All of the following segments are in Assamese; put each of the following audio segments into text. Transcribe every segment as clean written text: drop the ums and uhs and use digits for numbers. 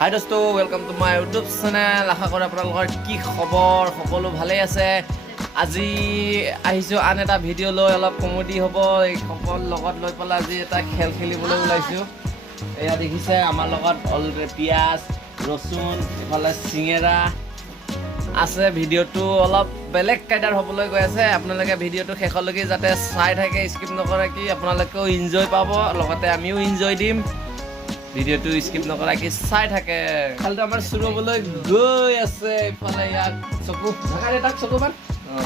হাই দোস্ত, welcome to my YouTube channel. আশা কৰোঁ আপোনালোকৰ কি খবৰ, সকলো ভালেই আছে। আজি আহিছোঁ আন এটা ভিডিঅ' লৈ, অলপ কমেডি হ'ব। এই সকল লগত লৈ পেলাই আজি এটা খেল খেলিবলৈ ওলাইছোঁ। এয়া দেখিছে আমাৰ লগত অলৰেডি পিঁয়াজ, ৰচুন, ইফালে চিঙেৰা আছে। ভিডিঅ'টো অলপ বেলেগ কাইদাৰ হ'বলৈ গৈ আছে। আপোনালোকে ভিডিঅ'টো শেষলৈকে যাতে চাই থাকে, স্কিপ নকৰাকৈ আপোনালোকেও ইনজয় পাব, লগতে আমিও ইনজয় দিম। ভিডিঅ'টো স্কিপ নকৰাকৈ চাই থাকে। খেলটো আমাৰ চুৰু হ'বলৈ গৈ আছে। ইফালে ইয়াক চকু ঢাকা দে, তাক চকুমান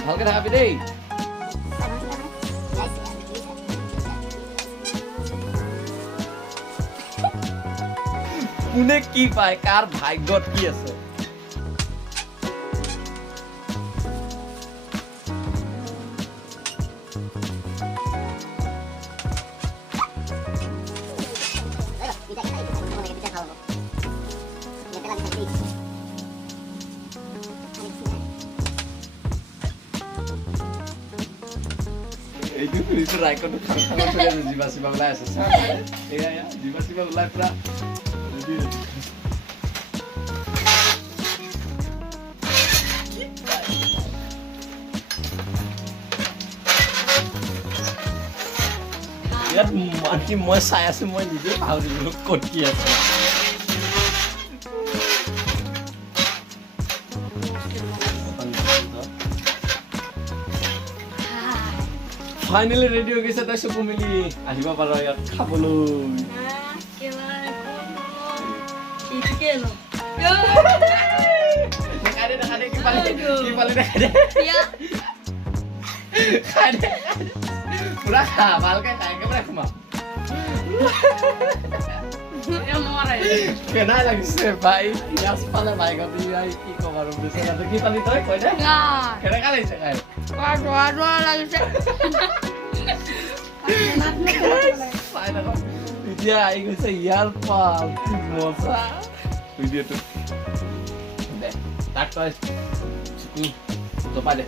ভালকৈ ঢাকাবি দেই। কোনে কি পায়, কাৰ ভাগ্যত কি আছে। এইটো ৰাইকটো খাং খাঙত থৈ আছে, জিভা চিভা ওলাই আছে। এয়া জিভা চিভা ওলাই পুৰা ইয়াত আনকি মই চাই আছো, মই নিজে পাহৰি গলো ক'ত কি আছে। ফাইনেলি ৰেডি হৈ গৈছে, তই চকু মেলি আহিব পাৰ ইয়াত খাবলৈ। পুৰা খা, ভালকে খা, একেবাৰে সোমা। কেনা লাগিছে ভাই, পিঁয়াজ পালে বাইকত কি কম আৰু। বিচনাটো কি পালি তই, কৈ দে। কেনেকা লাগিছে খাই? এতিয়া আহি গৈছে ইয়াৰ পাল, কি মজা ভিডিঅ'টো। দে তাক তই জপাই দে।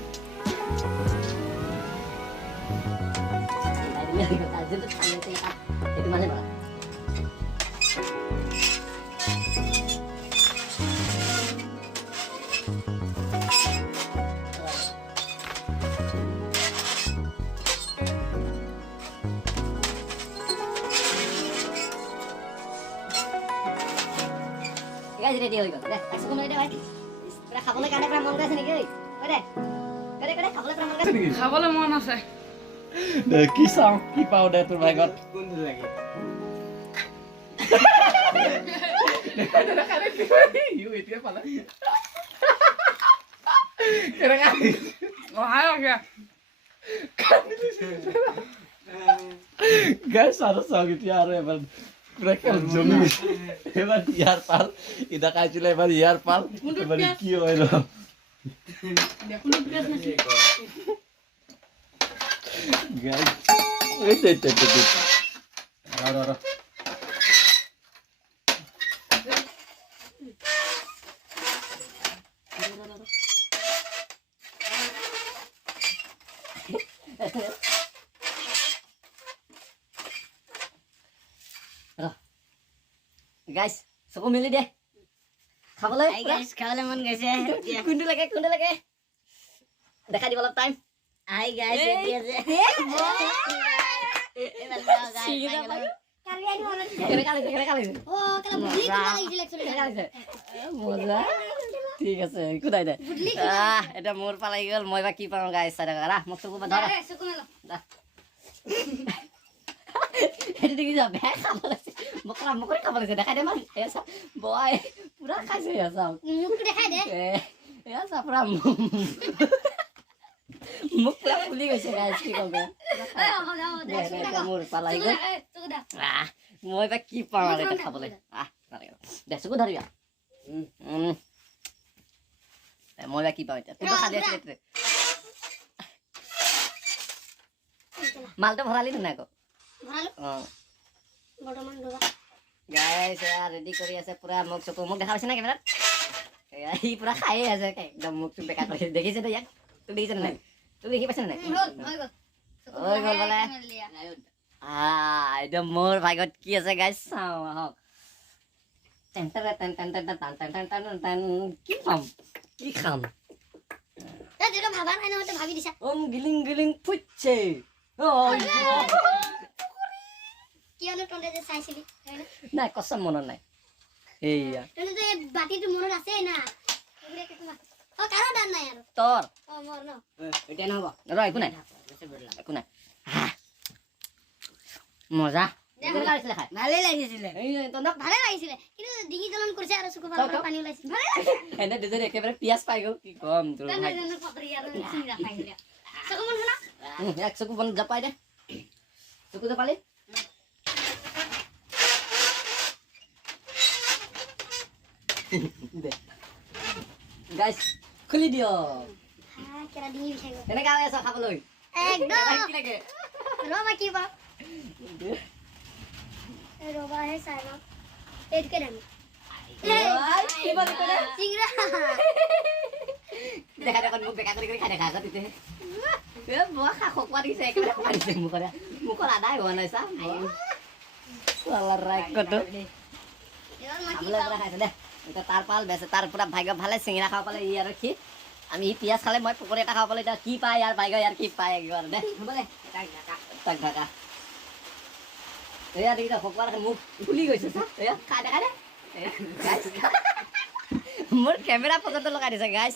ৰেডি হৈ গ'ল দে, তাকচোন কোন দে ভাই। পুৰা খাবলৈ কাৰণে পুৰা মন গৈছে নেকি? ঐ দে কৰে কৰে খাবলৈ পুৰা মন গৈছে নেকি? খাবলৈ মন আছে। কি চাওঁ, কি পাওঁ দে তোৰ ভাগ্যত। কোনটো লাগে? এতিয়া পালে কেনেকা গাইছ আৰু চাওক এতিয়া আৰু এবাৰ পুৰা খেল জমি গৈছে। এবাৰ ইয়াৰ পাল ইটা খাইছিলে, এবাৰ ইয়াৰ পাল, এবাৰ কি হয় ৰ। গাইছ চকু মেলি দে খাবলৈ। খাবলৈ মন গৈছে। কোনটো লাগে, কোনটো লাগে দেখাই দিব অলপ টাইম। আই গাইছ ঠিক আছে, একো নাই দে। এতিয়া মোৰ পালাই গ'ল, মই বা কি পাওঁ গাইছ। চাই থাকা মোক চকু ধৰ। সেইটো দেখিছ বেয়া খাব লাগিছে, মকৰা মকৰি খাব লাগিছে। দেখাই দে মান বয় পুৰা খাইছে। এয়া চা পুৰা মুখ পুৰা ফুলি গৈছে গাইছ, কি কম। মোৰ পালাই গ'ল, মই বা কি পাওঁ আৰু এটা খাবলৈ। দে চকু ধৰিবা। মই বা কি পাওঁ এতিয়া। তোৰতো খালি আছিলে, মালটো ভৰালি নে নাই আকৌ? গাইছ ৰেডি কৰি আছে পুৰা। মোক চকু মোক দেখা পাইছে না কেমেৰাত? সি পুৰা খায়ে আছে, একদম মুখটো বেকাৰ কৰিছে। দেখিছে তো ইয়াক? তোক দেখিছে নে নাই? তোক দেখি পাইছে নে নাই? হৈ গ'ল বোলে। এতিয়া মোৰ ভাগ্যত কি আছে গাইছ চাওঁ আহক। Ten ten ten ten ten ten ten ten ten ten কি খাম কি খাম তই যেটা ভাবা নাই নহয় তই ভাবি দিছা গিলিং গিলিং ফুটছে কিয়নো তহঁতে যে চাইছিলি হয় না নাই কচম মনত নাই এইয়া তহঁতে এই বাতিটো মনত আছে না এইবিলাক একো অ কাৰো দান নাই আৰু তোৰ অ মোৰ ন এতিয়া নহ'ব ৰ একো নাই একো নাই মজা ভালেই লাগিছিলে তহঁতক ভালে লাগিছিলে কিন্তু ডিঙি জ্বলন কৰিছে আৰু চকু তই পৰা তই? পানী ওলাইছে ভালে লাগিছে এনে দুজন একেবাৰে পিয়াজ পাই গ'ল কি কম তোৰ তই ভাই নাজানো পাপৰি আৰু চিংৰা খাইছিলে চকু মন শুনা এক চকু বন্ধ জপাই দে চকু জপালি দে গাইছ খুলি দিয় হা কেৰা ডিঙি বিষাই গ'ল কেনেকা হৈ আছ খাবলৈ একদম কি লাগে ৰবা কি পাম ৰবা হে চাই লওঁ এইটোকে দাম কি বলি ক'লে? চিংৰা দেখা দেখোন মোক বেকা কৰি খাই দেখা আকৌ তেতিয়া বৰ খা খকুৱা দিছে একেবাৰে মাৰিছে মুখৰে মুখৰ আদাই হোৱা নাই চা ৰাক্ষটো এবাৰ মই কি খাবলৈ পৰা খাইছে দে এতিয়া তাৰ পাল বেচে তাৰ পৰা ভাগ্য ভালে চিঙৰা খাব পালে ই আৰু সি আমি ই পিঁয়াজ খালে মই পকৰি এটা খাব পালে এতিয়া কি পায় ইয়াৰ ভাগ্য ইয়াৰ কি পায় একবাৰ দে হ'ব দে তাক ঢাকা এয়া দেখিছা খকুৱাৰ মুখ ফুলি গৈছে চা এয়া খাই দেখা দে মোৰ কেমেৰা পৰ্যন্ত লগাই দিছে গাইছ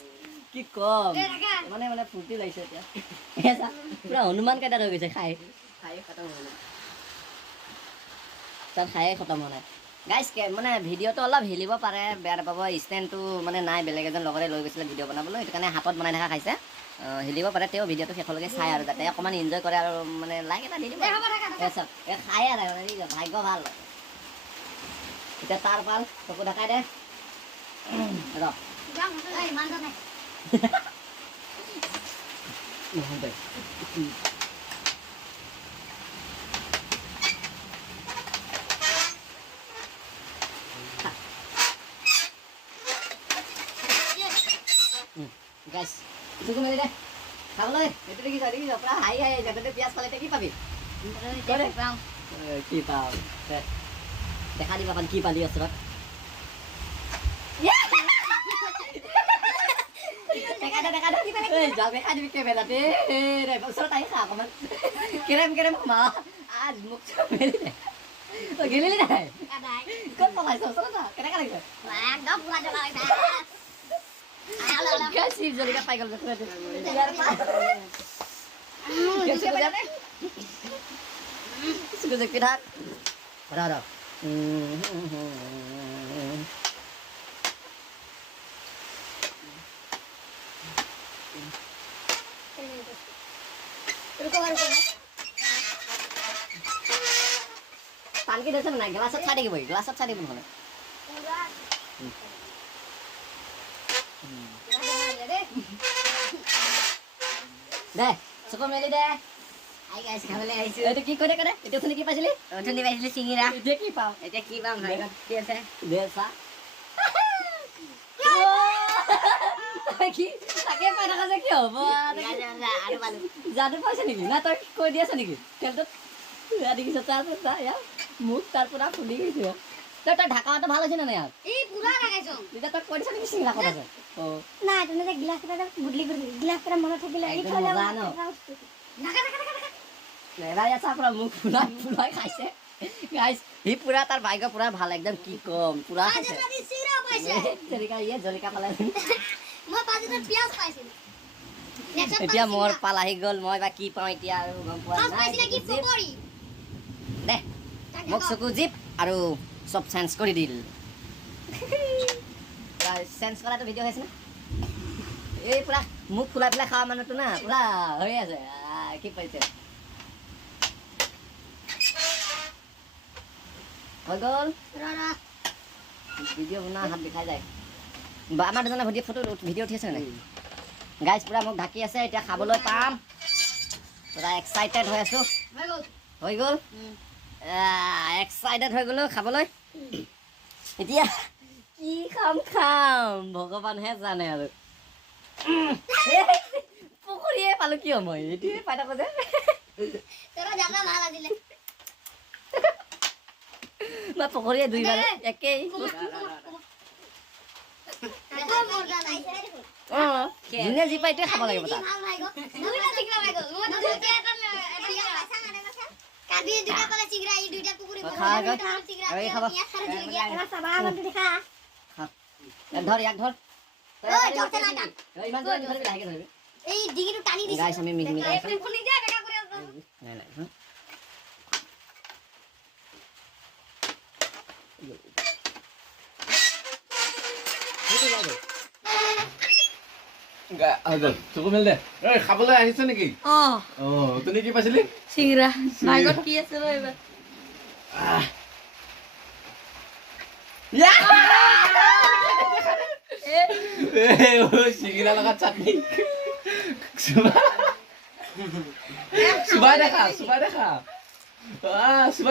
কি কম মানে মানে ফূৰ্তি লাগিছে এতিয়া এয়া চা পুৰা হনুমান কেইটাত হৈ গৈছে খাই খতম হোৱা নাই তাত খায়ে খতম হোৱা নাই গাইছ মানে ভিডিঅ'টো অলপ হিলিব পাৰে বেয়া নাপাব ষ্টেণ্ডটো মানে নাই বেলেগ এজন লগৰে লৈ গৈছিলে ভিডিঅ' বনাবলৈ সেইটো কাৰণে হাতত বনাই থকা খাইছে হিলিব পাৰে তেওঁ ভিডিঅ'টো শেষলৈকে চাই আৰু যাতে অকণমান এনজয় কৰে আৰু মানে লাইক এটা দি দিব চব খায়ে আৰু ভাগ্য ভাল এতিয়া তাৰ পাল চকু ঢাকাই দে ৰ যাম এই মান নাই নহ'ব গাইছ চকু মেলি দে খাবলৈ এইটো দেখিছ দেখিছ পুৰা হাঁহি হাঁহি যাতে পিঁয়াজ খালে কি পাবি কি পাওঁ দেখা দিবা কি পালি ওচৰত দেখা দিবি কেমেৰাতে ওচৰত আহি খা অকণমান কেৰেম কেৰেম মা আজ মোক গেলিলি নাই ক'ত পলাইছ ওচৰত কেনেকা লাগিছে একদম পুৰা জ্বলা চিপ জলকীয়া পাই গ'ল পিঠা ৰ পানকি দিছে নাই গ্লাছত চাই থাকিব গ্লাছত চাই থাকিব নহ'লে দে চকু মেলি দে আই গাইছ খাবলৈ আহিছো এইটো কি কৰে কৰে এতিয়া শুনি কি পাইছিলি অথনি পাইছিলো চিঙিৰা এতিয়া কি পাওঁ এতিয়া কি পাম ভাই কি আছে দে চা কি তাকে পাই থকা যে কি হ'ব আৰু পালো যাদু পাইছে নেকি না তই কৈ দি আছ নেকি খেলটোত দেখিছ চা ইয়াৰ মুখ তাৰ পৰা ফুলি গৈছে তই ঢাকাটো ভাল হৈছে নে নাই ইয়াৰ এই পুৰা লাগাইছো তেতিয়া তই কৈ দিছ নেকি চিংৰা ক'ত আছে নাই তুমি যে গিলাস এটা বুদলি কৰি গিলাস এটা মনত থাকিলে একদম মজা ন নাকা নাকা নাকা এবাৰ ইয়াৰ চা পুৰা মুখ ফুলাই ফুলাই খাইছে গাইছ সি পুৰা তাৰ ভাগ্য পুৰা ভাল একদম কি কম পুৰা খাইছে আজি চিংৰা পাইছে জলকীয়া পালে মই পাজিত পিয়াজ পাইছিলো এতিয়া মোৰ পাল আহি গ'ল মই বা কি পাওঁ এতিয়া আৰু গম পোৱা পাঁচ নাই পাইছিলে কি পকৰি দে মোক চকু জিপ আৰু চব চেঞ্জ কৰি দিল চেঞ্জ কৰাটো ভিডিঅ' হৈছে না এই পুৰা মুখ ফুলাই পেলাই খোৱা মানুহটো না পুৰা হৈ আছে কি পাইছে হৈ গ'ল ভিডিঅ' বনোৱা হাত বিষাই যায় বা আমাৰ দুজনে ভিডিঅ' উঠি আছে নাই গাইজ পুৰা মোক ঢাকি আছে এতিয়া খাবলৈ পাম পুৰা এক্সাইটেড হৈ আছো হৈ গ'ল এক্সাইটেড হৈ গ'লো খাবলৈ এতিয়া কি খাম ভগৱানহে জানে আৰু পুখুৰীয়ে পালো কিয় মই এইটোৱে পাই থাকো যে তোৰা জানা ভাল আজিলে মই পুখুৰীয়ে দুইবাৰ একেই যোনে যি পায় এইটোৱে খাব লাগিব তাত ইয়াক ধৰ এই ডিঙিটো টানি দিছে গাইছ আমি মিহি মিহি এই খুলি দিয়া বেকা কৰি আছো নাই নাই চকু মেল দে খাবলৈ আহিছ নেকি তুমি কি পাইছিলি চিংৰা ভাগত কি আছে ৰ এইবাৰ চিঙিৰা লগত চাটনি চুবাই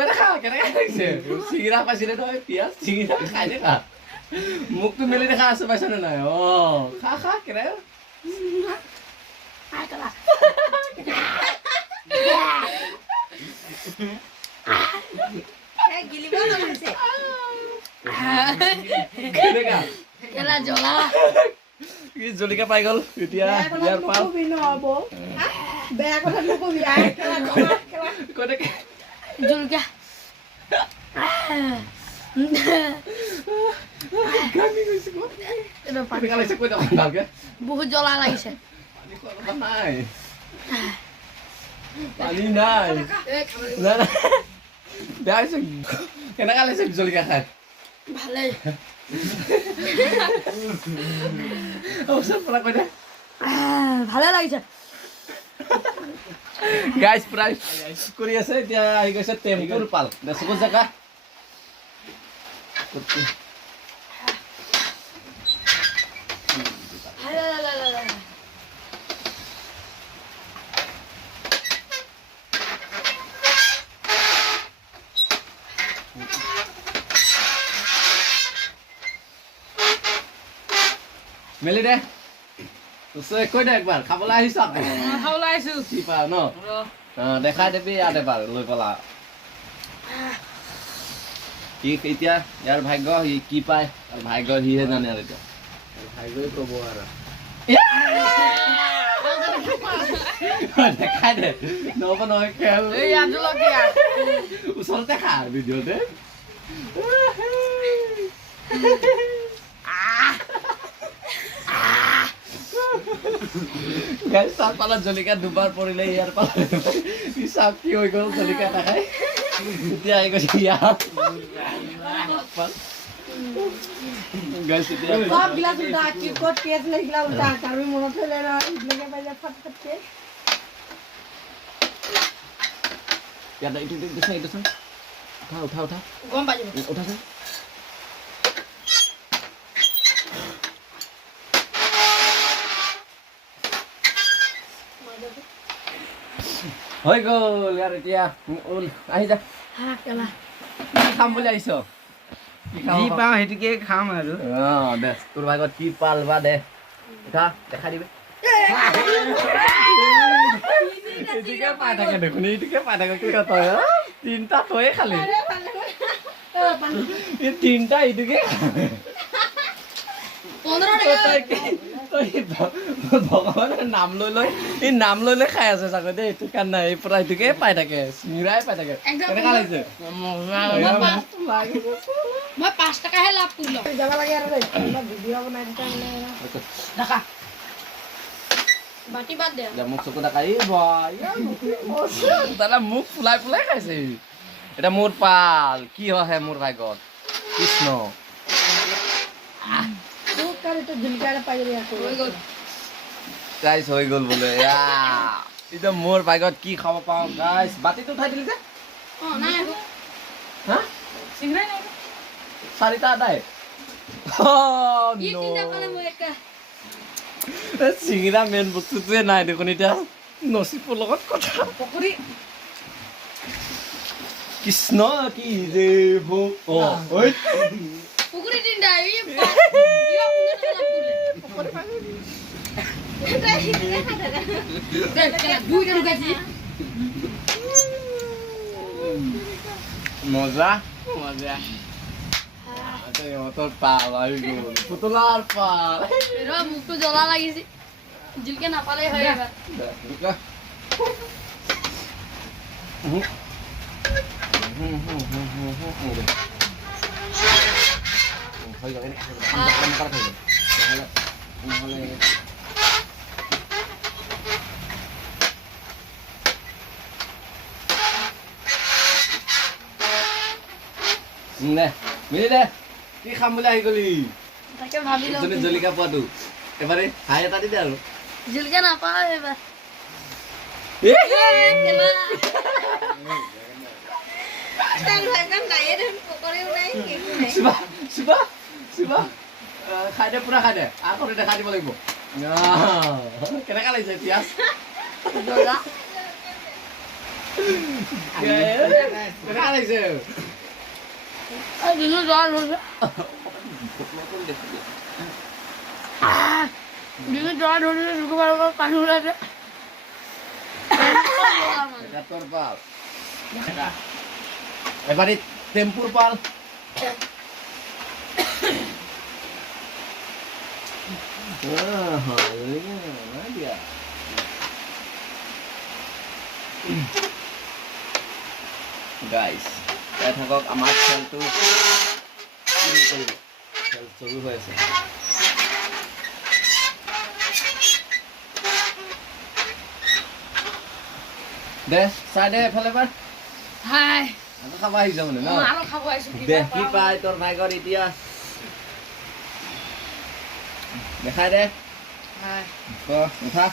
দেখা কেনেকে লাগিছে চিঙিৰা পাইছিলে নহয় পিঁয়াজ চিঙিৰা খাই দেখা মুখটো মেলি দেখা আছে পাইছ নে নাই খা কেনেকে কেলা জ্বলা জলকীয়া পাই গ'ল এতিয়া ইয়াৰ পাল বেয়া কথা নকবি জলকীয়া বহুত জ্বলা লাগিছে পানী নাই বেয়া হৈছে কেনেকা লাগিছে জলকীয়া খাই ভালেই ভালে লাগিছে গাইজ প্ৰায় কৰি আছে এতিয়া আহি গৈছে টেম্পুৰ পাল চকুৰ জেগা মেলি দে কৈ দে একবাৰ খাবলৈ আহিছ খাবলৈ আহিছো কি পাও ন দেখাই দিবি ইয়াত এবাৰ লৈ পেলা কি এতিয়া ইয়াৰ ভাগ্য সি কি পায় আৰু ভাগ্য সিহে জানে আৰু এতিয়া ভাগ্যই ক'ব আৰু দেখাই দে নহ'ব নহয় খেল ওচৰতে খা ভিডিঅ'তে গাইজ তাৰ পালত জলকীয়া দুবাৰ পৰিলে ইয়াৰ পালত চাপ কি হৈ গ'ল জলকীয়া নাখাই এতিয়া আহি গৈছে ইয়াত সব গিলাস উল্টা কি কোট কেস লাগিলা উল্টা আমি মনত হলে না ইডলিকে পাইলে ফটফটকে ইয়াত এইটো চাই উঠা গম পাই যাব উঠাচোন হৈ গ'ল ইয়াৰ এতিয়া আহি যা কেলা কি খাম বুলি আহিছ যি পাওঁ সেইটোকে খাম আৰু দে তোৰ ভাগত কি পাল বা দে উঠা দেখাই দিবি এইটোকে পাই থাকে দেখোন এইটোকে পাই থাকে কি তই তিনিটা তয়ে খালি এই তিনিটা এইটোকে ভগৱানৰ নাম লৈ এই নাম লৈ খাই আছে চাগৈ দেই এইটো কাৰণে এই পৰা এইটোকে পাই থাকে চিঙিৰাই পাই থাকে কেনেকা লাগিছে মই 5 টকাহে লাভ কৰিলো যাব লাগে আৰু ভিডিঅ' বনাই দিছা দেখা বাটি বাদ দে মোক চকু দেখা এই দাদা মোক ফুলাই খাইছে এটা মোৰ পাল কি হয় মোৰ ভাগ্যত কৃষ্ণ গাইছ হৈ গ'ল বোলে এতিয়া মোৰ ভাগ্যত কি খাব পাওঁ গাইছ বাতিটো উঠাই দিলি যে হা চাৰিটা আদায় চিঙিৰা মেইন বস্তুটোৱে নাই দেখোন এতিয়া নচিবৰ লগত কথা কৃষ্ণ কি যে পুকুরি তিনটা মজা মজা তোর পাল আই গো পুতলার পাল এর মুখটো জ্বলা লাগিছে জিলকে নাপালে হয় এবার দে মিলি দে কি খাম বুলি আহি গলি তাকে ভাবি লও জলিকা পোৱাটো এবাৰে হাই এটা দি দে আৰু জিলকে নাপাও এবাৰ শিবা শিবা শিবা খাই দে পুৰা খাই দে আকৌ দেখাই দিব লাগিব কেনেকা লাগিছে পিয়াজ কেনেকা লাগিছে দিনো জ্বর হচ্ছে দিনো জ্বর হচ্ছে শুক্রবার পানি উঠেছে তোর পাল এবারে টেম্পুর পাল গাইস থাকক আমার খেলটো খেল শুরু হয়েছে দে চাই দে এফালে পাৰ হাই আকৌ খাব আহিছ মানে ন আৰু খাব আহিছো দে কি পাই তোৰ ভাগ্যত এতিয়া দেখাই দে হাই উঠা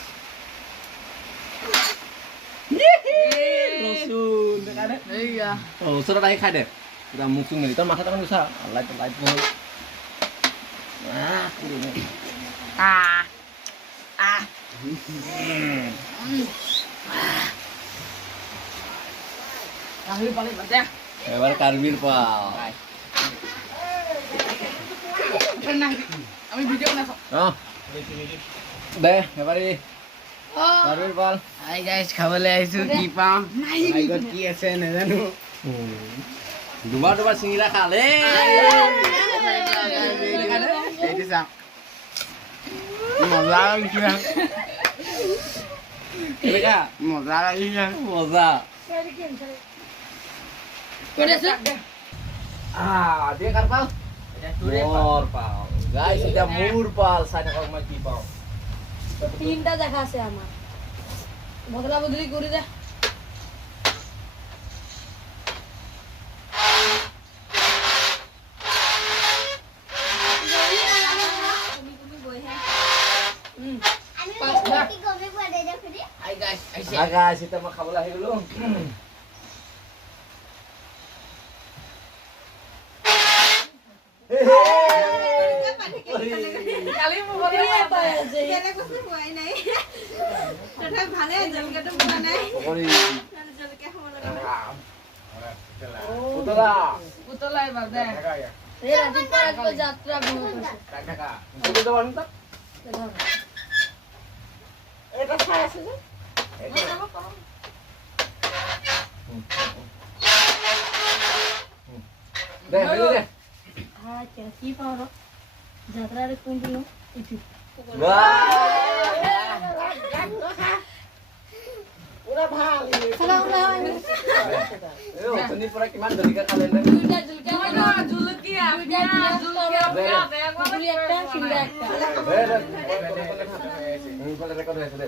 ৰচুন দেখাই দে এইয়া ওচৰত আহি খাই দে পুৰা মুখ চুখ মেলি তোৰ মাথাটো অকণ গুচা লাইট লাইট বহল রাহুল পালে বাজা এবার কারবির পাও আমি ভিডিও বানাবো দে এবারে কারবির পাল হাই গাইছ খাবলৈ আহিছো কি পাওঁ ভাগ্যত কি আছে নাজানো দুবাৰ দুবাৰ চিঙিৰা খালে এইটো চাওক মজা লাগিছে কেনেকা মজা লাগিছে মজা করেছে দিয়ে কার পাল মোর পাল গাইস এটা মোর পাল চাই থাকক মই কি পাও তিনটা দেখা আছে আমার বদলা বদলি করে দে গাইস এটা মই খাবলৈ আহি গলো কালি মোক বদলা পায় আছে পুতলা এবার দে এই ৰাতিপুৱা একো যাত্ৰা বহুত আছে এটা খাই আছে যে দে দে হ্যাঁ কি পাও যাত্রার কোনদিন ইতি পুরা ভাল খালা ওলা অথনি পৰা কিমান জলিকা খালে নে দুইটা জুলকিয়া জুলকিয়া একটা সিঙ্গা একটা রেকর্ড হয়েছে দে